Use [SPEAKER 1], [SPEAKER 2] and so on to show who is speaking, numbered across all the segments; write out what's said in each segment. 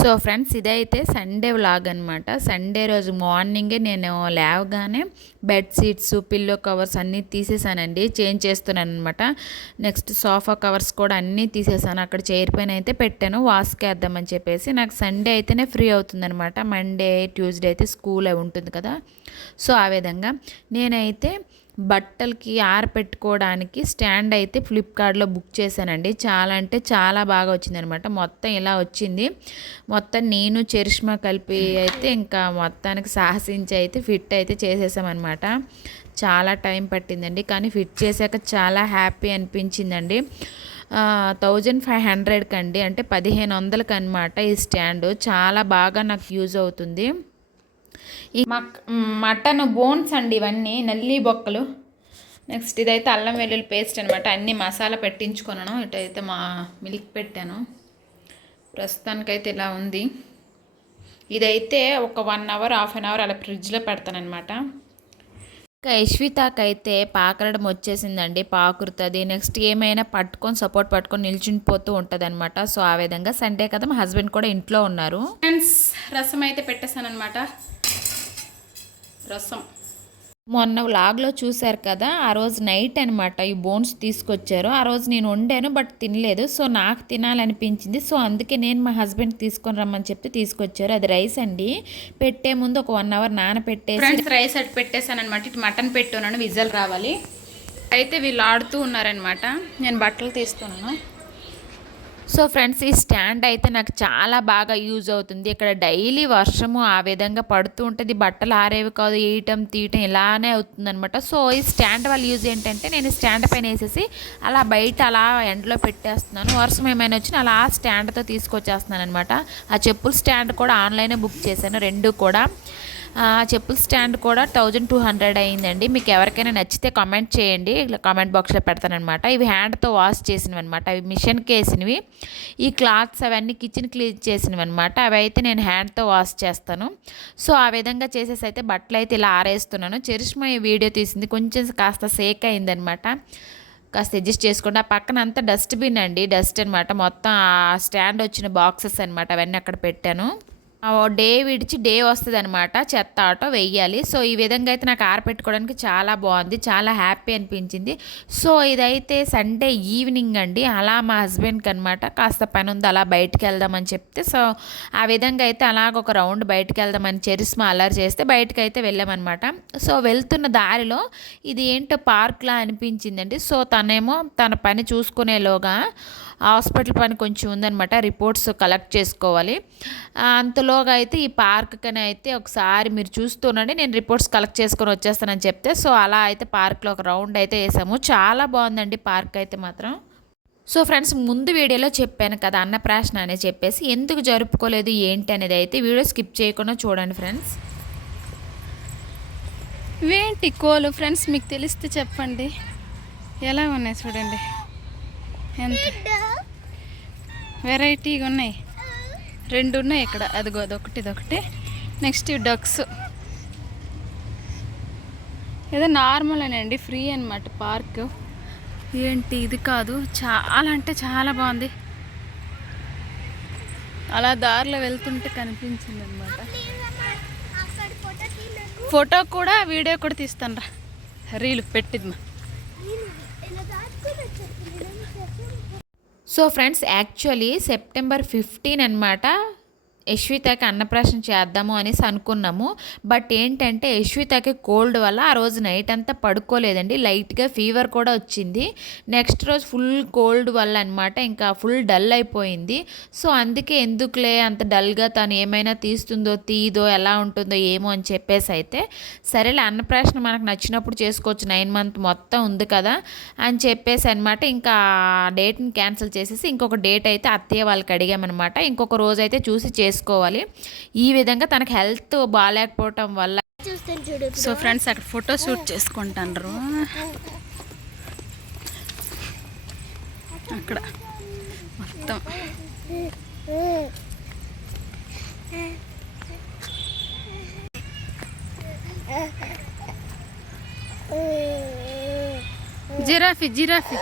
[SPEAKER 1] So friends ఇదైతే Sunday vlog అనమాట Sunday రోజు మార్నింగే నేను లేవగానే బెడ్ షీట్స్ పిల్లో కవర్స్ అన్నీ తీసేసానండి. చేంజ్ చేస్తున్నాను అనమాట నెక్స్ట్ సోఫా కవర్స్ కూడా అన్నీ తీసేసాను. అక్కడ చైర్ పైన అయితే పెట్టాను. వాష్కి వేద్దామని చెప్పేసి నాకు సండే అయితేనే ఫ్రీ అవుతుందనమాట మండే ట్యూస్డే అయితే స్కూల్ అవి ఉంటుంది కదా. సో ఆ విధంగా నేనైతే బట్టలకి ఆరపెట్టుకోవడానికి స్టాండ్ అయితే ఫ్లిప్కార్ట్లో బుక్ చేశానండి. చాలా అంటే చాలా బాగా వచ్చిందనమాట. మొత్తం ఇలా వచ్చింది. మొత్తం నేను చరిష్మా కలిపి అయితే ఇంకా మొత్తానికి సాహసించి అయితే ఫిట్ అయితే చేసేసామన్నమాట చాలా టైం పట్టిందండి. కానీ ఫిట్ చేశాక చాలా హ్యాపీ అనిపించిందండి. థౌజండ్ ఫైవ్ హండ్రెడ్కి అండి అంటే పదిహేను వందలకి అనమాట ఈ స్టాండ్. చాలా బాగా నాకు యూజ్ అవుతుంది. ఈ మక్ మటన్ బోన్స్ అండి ఇవన్నీ నల్లి బొక్కలు. నెక్స్ట్ ఇదైతే అల్లం వెల్లుల్లి పేస్ట్ అనమాట అన్ని మసాలా పెట్టించుకున్నాను ఇటైతే మా మిల్క్ పెట్టాను. ప్రస్తుతానికైతే ఇలా ఉంది. ఇదైతే ఒక one hour half an hour అలా ఫ్రిడ్జ్లో పెడతానమాట ఇంకా యశ్వితాకి పాకరడం వచ్చేసిందండి. పాకురుతుంది నెక్స్ట్ ఏమైనా పట్టుకొని సపోర్ట్ పట్టుకొని నిల్చుండిపోతూ ఉంటుంది అనమాట సో ఆ విధంగా సండే కదా మా హస్బెండ్ కూడా ఇంట్లో ఉన్నారు. ఫ్రెండ్స్ రసం అయితే పెట్టేశాను అనమాట రసం. మొన్న వ్లాగ్లో చూశారు కదా ఆ రోజు నైట్ అనమాట ఈ బోన్స్ తీసుకొచ్చారు. ఆ రోజు నేను వండాను బట్ తినలేదు. సో నాకు తినాలనిపించింది. సో అందుకే నేను మా హస్బెండ్ తీసుకొని రమ్మని చెప్పి తీసుకొచ్చారు. అది రైస్ అండి. పెట్టే ముందు ఒక వన్ అవర్ నానపెట్టేసి రైస్ అటు పెట్టేశాను అనమాట ఇటు మటన్ పెట్టున్నాను విజల్ రావాలి. అయితే వీళ్ళు ఆడుతూ ఉన్నారనమాట నేను బట్టలు తీస్తున్నాను. సో ఫ్రెండ్స్ ఈ స్టాండ్ అయితే నాకు చాలా బాగా యూజ్ అవుతుంది. ఇక్కడ డైలీ వర్షము ఆ విధంగా పడుతూ ఉంటుంది. బట్టలు ఆరేవి కాదు వేయటం తీయటం ఇలానే అవుతుంది అనమాట సో ఈ స్టాండ్ వాళ్ళ యూజ్ ఏంటంటే నేను స్టాండ్ పైన వేసేసి అలా బయట అలా ఎండలో పెట్టేస్తున్నాను. వర్షం ఏమైనా వచ్చినా అలా స్టాండ్తో తీసుకొచ్చేస్తున్నాను అనమాట ఆ చెప్పుల స్టాండ్ కూడా ఆన్లైనే బుక్ చేశాను రెండు కూడా. ఆ చెప్పుల స్టాండ్ కూడా థౌజండ్ టూ హండ్రెడ్ అయిందండి. మీకు ఎవరికైనా నచ్చితే కామెంట్ చేయండి. ఇలా కామెంట్ బాక్స్లో పెడతానమాట ఇవి హ్యాండ్తో వాష్ చేసినవి అనమాట అవి మిషన్కి వేసినవి. ఈ క్లాత్స్ అవన్నీ కిచెన్ క్లీన్ చేసినవి అనమాట అవి అయితే నేను హ్యాండ్తో వాష్ చేస్తాను. సో ఆ విధంగా చేసేసి అయితే బట్టలు అయితే ఇలా ఆరేస్తున్నాను. చరిష్మా ఈ వీడియో తీసింది. కొంచెం కాస్త సేక్ అయిందనమాట కాస్త అడ్జస్ట్ చేసుకోండి. ఆ పక్కన అంతా డస్ట్బిన్ అండి. డస్ట్ అనమాట మొత్తం ఆ స్టాండ్ వచ్చిన బాక్సెస్ అనమాట అవన్నీ అక్కడ పెట్టాను. డే విడిచి డే వస్తుంది అనమాట చెత్త ఆటో వెయ్యాలి. సో ఈ విధంగా అయితే నాకు ఆరపెట్టుకోవడానికి చాలా బాగుంది. చాలా హ్యాపీ అనిపించింది. సో ఇదైతే సండే ఈవినింగ్ అండి. అలా మా హస్బెండ్కి అనమాట కాస్త పని ఉంది అలా బయటికి వెళ్దామని చెప్తే. సో ఆ విధంగా అయితే అలాగ ఒక రౌండ్ బయటికి వెళ్దామని చెరిస్మా అల్లరి చేస్తే బయటకు అయితే వెళ్ళామన్నమాట. సో వెళ్తున్న దారిలో ఇది ఏంటో పార్క్లా అనిపించిందండి. సో తనేమో తన పని చూసుకునేలోగా హాస్పిటల్ పని కొంచెం ఉందనమాట రిపోర్ట్స్ కలెక్ట్ చేసుకోవాలి. అంతలోగా అయితే ఈ పార్క్కని అయితే ఒకసారి మీరు చూస్తుండండి నేను రిపోర్ట్స్ కలెక్ట్ చేసుకొని వచ్చేస్తానని చెప్తే సో అలా అయితే పార్క్లో ఒక రౌండ్ అయితే వేసాము. చాలా బాగుందండి పార్క్ అయితే మాత్రం. సో ఫ్రెండ్స్ ముందు వీడియోలో చెప్పాను కదా అన్నప్రాశన అని చెప్పేసి ఎందుకు జరుపుకోలేదు ఏంటి అనేది అయితే వీడియో స్కిప్ చేయకుండా చూడండి ఫ్రెండ్స్.
[SPEAKER 2] ఇవేంటి కోలు ఫ్రెండ్స్ మీకు తెలిస్తే చెప్పండి. ఎలా ఉన్నాయి చూడండి. ఎంత? వెరైటీగా ఉన్నాయి. రెండు ఉన్నాయి ఇక్కడ. అదిగో అదొకటి ఇదొకటి. నెక్స్ట్ డక్స్ ఏదో నార్మల్ అండి ఫ్రీ అనమాట పార్క్. ఏంటి ఇది కాదు. చాలా అంటే చాలా బాగుంది. అలా దారిలో వెళ్తుంటే కనిపించింది అనమాట ఫోటో కూడా వీడియో కూడా తీస్తాను రా రీలు పెట్టిద్ది మా
[SPEAKER 1] so friends actually September fifteen అనమాట యశ్వితకి అన్నప్రాశన చేద్దాము అనేసి అనుకున్నాము. బట్ ఏంటంటే యశ్వితకి కోల్డ్ వల్ల ఆ రోజు నైట్ అంతా పడుకోలేదండి. లైట్గా ఫీవర్ కూడా వచ్చింది. నెక్స్ట్ రోజు ఫుల్ కోల్డ్ వల్ల అనమాట ఇంకా ఫుల్ డల్ అయిపోయింది. సో అందుకే ఎందుకులే అంత డల్గా తను ఏమైనా తీస్తుందో తీదో ఎలా ఉంటుందో ఏమో అని చెప్పేసి అయితే సరేలే అన్నప్రాశన మనకు నచ్చినప్పుడు చేసుకోవచ్చు. నైన్ మంత్ మొత్తం ఉంది కదా అని చెప్పేసి అనమాట ఇంకా డేట్ని క్యాన్సిల్ చేసేసి ఇంకొక డేట్ అయితే అత్తయ్య వాళ్ళకి అడిగామన్నమాట. ఇంకొక రోజు అయితే చూసి చేసుకోవాలి. ఈ విధంగా తనకు హెల్త్ బాగాలేకపోవటం వల్ల
[SPEAKER 2] సో ఫ్రెండ్స్ అక్కడ ఫోటో షూట్ చేసుకుంటాండ్రు. అక్కడ మొత్తం. Giraffe giraffe.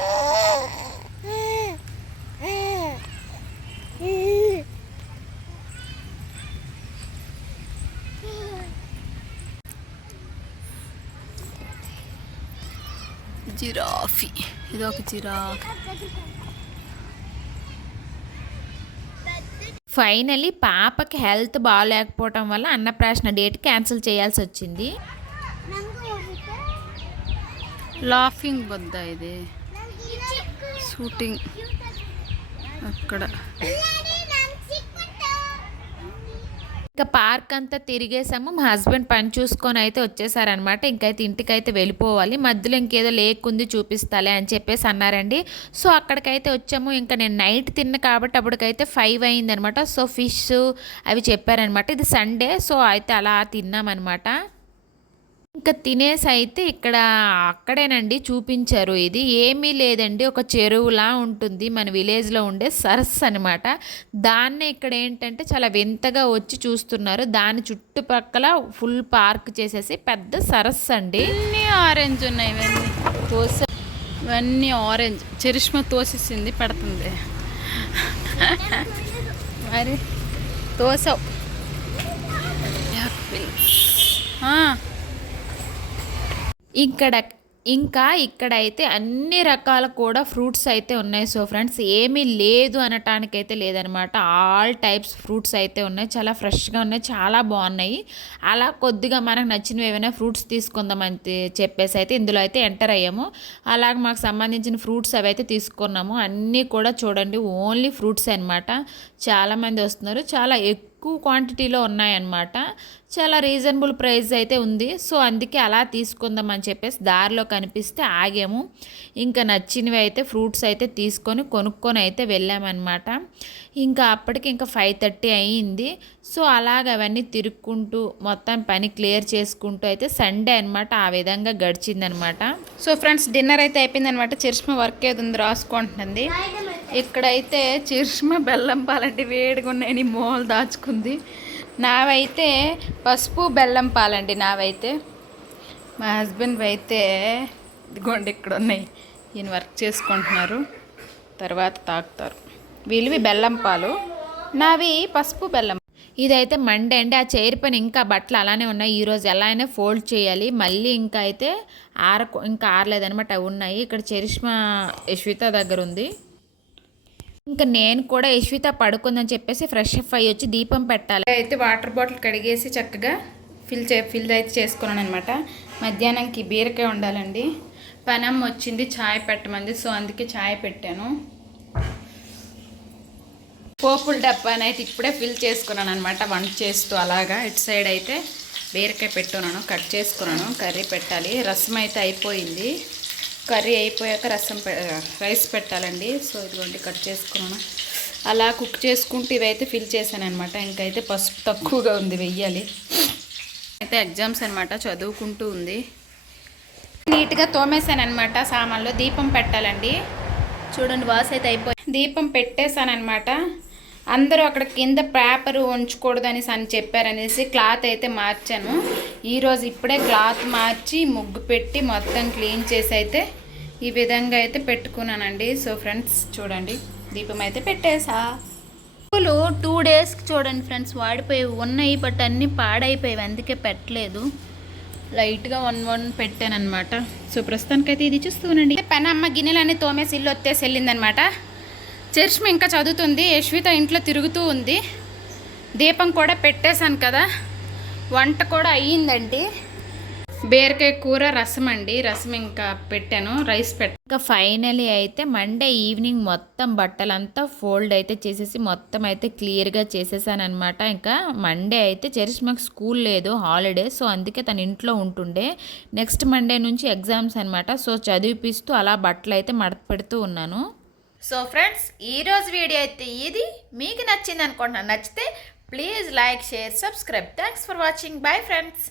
[SPEAKER 2] జిరాఫీ. ఇది ఒక జిరాఫీ.
[SPEAKER 1] ఫైనలీ పాపకి హెల్త్ బాగాలేకపోవటం వల్ల అన్నప్రాశన డేట్ క్యాన్సిల్ చేయాల్సి వచ్చింది.
[SPEAKER 2] లాఫింగ్ బొద్ద ఇది. షూటింగ్ అక్కడ.
[SPEAKER 1] ఇంకా పార్క్ అంతా తిరిగేసాము. మా హస్బెండ్ పని చూసుకొని అయితే వచ్చేసారనమాట. ఇంకైతే ఇంటికైతే వెళ్ళిపోవాలి. మధ్యలో ఇంకేదో లేక్ ఉంది చూపిస్తాలే అని చెప్పేసి అన్నారండి. సో అక్కడికైతే వచ్చాము. ఇంకా నేను నైట్ తిన్న కాబట్టి అప్పటికైతే ఫైవ్ అయిందనమాట. సో ఫిష్ అవి చెప్పారనమాట. ఇది సండే. సో అయితే అలా తిన్నామన్నమాట ఇంకా తినేసి అయితే ఇక్కడ అక్కడేనండి చూపించారు ఇది. ఏమీ లేదండి ఒక చెరువులా ఉంటుంది. మన విలేజ్లో ఉండే సరస్సు అనమాట దాన్నే ఇక్కడ ఏంటంటే చాలా వింతగా వచ్చి చూస్తున్నారు. దాని చుట్టుపక్కల ఫుల్ పార్క్ చేసేసి పెద్ద సరస్సు అండి.
[SPEAKER 2] అన్నీ ఆరెంజ్ ఉన్నాయి ఇవన్నీ. తోస ఇవన్నీ ఆరెంజ్. చరిష్మ తోసేసింది పడుతుంది. మరి తోసావు.
[SPEAKER 1] ఇక్కడ ఇంకా ఇక్కడైతే అన్ని రకాల కూడా ఫ్రూట్స్ అయితే ఉన్నాయి. సో ఫ్రెండ్స్ ఏమీ లేదు అనటానికైతే లేదనమాట. ఆల్ టైప్స్ ఫ్రూట్స్ అయితే ఉన్నాయి. చాలా ఫ్రెష్గా ఉన్నాయి. చాలా బాగున్నాయి. అలా కొద్దిగా మనకు నచ్చినవి ఏమైనా ఫ్రూట్స్ తీసుకుందామని చెప్పేసి అయితే ఇందులో అయితే ఎంటర్ అయ్యాము. అలాగ మాకు సంబంధించిన ఫ్రూట్స్ అవి అయితే తీసుకున్నాము. అన్నీ కూడా చూడండి ఓన్లీ ఫ్రూట్స్ అనమాట. చాలామంది వస్తున్నారు. చాలా ఎక్కువ ఎక్కువ క్వాంటిటీలో ఉన్నాయన్నమాట. చాలా రీజనబుల్ ప్రైస్ అయితే ఉంది. సో అందుకే అలా తీసుకుందాం అని చెప్పేసి దారిలో కనిపిస్తే ఆగాము. ఇంకా నచ్చినవి అయితే ఫ్రూట్స్ అయితే తీసుకొని కొనుక్కొని అయితే వెళ్ళామన్నమాట. ఇంకా అప్పటికి ఇంకా ఫైవ్ థర్టీ అయ్యింది సో అలాగ అవన్నీ తిరుక్కుంటూ మొత్తం పని క్లియర్ చేసుకుంటూ అయితే సండే అనమాట ఆ విధంగా గడిచిందనమాట
[SPEAKER 2] సో ఫ్రెండ్స్ డిన్నర్ అయితే అయిపోయిందనమాట చరిష్మా వర్క్ ఏది ఉంది రాసుకుంటుంది ఇక్కడైతే చిరుష్మ బెల్లం పాలండి వేడిగా ఉన్నాయని మోలు దాచుకుంది. నావైతే పసుపు బెల్లం పాలండి నావైతే. మా హస్బెండ్ అయితే ఇదిగోండి ఇక్కడ ఉన్నాయి. ఈయన వర్క్ చేసుకుంటున్నారు. తర్వాత తాగుతారు. వీళ్ళవి బెల్లం పాలు. నావి పసుపు బెల్లం.
[SPEAKER 1] ఇదైతే మండే అండి. ఆ చైర్ పైన ఇంకా బట్టలు అలానే ఉన్నాయి. ఈరోజు ఎలా అయినా ఫోల్డ్ చేయాలి. మళ్ళీ ఇంకా అయితే ఆర ఇంకా ఆరలేదనమాట అవి ఉన్నాయి. ఇక్కడ చరిష్మా యశ్విత దగ్గర ఉంది. ఇంకా నేను కూడా యశ్విత పడుకుందని చెప్పేసి ఫ్రెష్ అప్ అయ్యి వచ్చి దీపం పెట్టాలి.
[SPEAKER 2] అయితే వాటర్ బాటిల్ కడిగేసి చక్కగా ఫిల్ చే ఫిల్ అయితే చేసుకున్నాను అనమాట మధ్యాహ్నంకి బీరకాయ ఉండాలండి పనమ్మ వచ్చింది ఛాయ్ పెట్టమంది సో అందుకే ఛాయ్ పెట్టాను. పోపుల డబ్బా అయితే ఇప్పుడే ఫిల్ చేసుకున్నాను అనమాట వంట చేస్తూ అలాగా. ఇటు సైడ్ అయితే బీరకాయ పెట్టున్నాను కట్ చేసుకున్నాను కర్రీ పెట్టాలి. రసం అయితే అయిపోయింది. కర్రీ అయిపోయాక రసం పె రైస్ పెట్టాలండి. సో ఇదిగోండి కట్ చేసుకున్నాను. అలా కుక్ చేసుకుంటూ ఇవైతే ఫిల్ చేశాను అనమాట ఇంకైతే పసుపు తక్కువగా ఉంది వెయ్యాలి. అయితే ఎగ్జామ్స్ అనమాట చదువుకుంటూ ఉంది. నీట్గా తోమేశాను అనమాట సామాన్లో దీపం పెట్టాలండి. చూడండి వాస్ అయితే అయిపోయి దీపం పెట్టేశానమాట అనమాట అందరూ అక్కడ కింద పేపర్ ఉంచకూడదనేసి అని చెప్పారనేసి క్లాత్ అయితే మార్చాను. ఈరోజు ఇప్పుడే క్లాత్ మార్చి ముగ్గు పెట్టి మొత్తం క్లీన్ చేసి అయితే ఈ విధంగా అయితే పెట్టుకున్నానండి. సో ఫ్రెండ్స్ చూడండి. దీపం అయితే పెట్టేసా. పూలు టూ డేస్కి చూడండి ఫ్రెండ్స్ వాడిపోయి ఉన్నాయి బట్ అన్నీ పాడైపోయాయి అందుకే పెట్టలేదు. లైట్గా వన్ వన్ పెట్టాను అనమాట సో ప్రస్తుతానికైతే ఇది చూస్తూనండి పని అమ్మ గిన్నెలన్నీ తోమేసి ఇల్లు వచ్చేసి వెళ్ళిందనమాట చరిష్మ ఇంకా చదువుతుంది యశ్విత ఇంట్లో తిరుగుతూ ఉంది. దీపం కూడా పెట్టేశాను కదా. వంట కూడా అయ్యిందండి. బీరకాయ కూర రసం అండి. రసం ఇంకా పెట్టాను. రైస్ పెట్టాను
[SPEAKER 1] ఇంకా ఫైనలీ అయితే మండే ఈవినింగ్ మొత్తం బట్టలంతా ఫోల్డ్ అయితే చేసేసి మొత్తం అయితే క్లియర్గా చేసేసాను అనమాట ఇంకా మండే అయితే చరిష్మాకి స్కూల్ లేదు హాలిడే సో అందుకే తన ఇంట్లో ఉంటుండే. నెక్స్ట్ మండే నుంచి ఎగ్జామ్స్ అనమాట సో చదివిపిస్తూ అలా బట్టలు అయితే మడత పెడుతూ ఉన్నాను. సో ఫ్రెండ్స్ ఈరోజు వీడియో అయితే ఇది. మీకు నచ్చింది అనుకుంటున్నాను నచ్చితే please like share subscribe. Thanks for watching. Bye friends.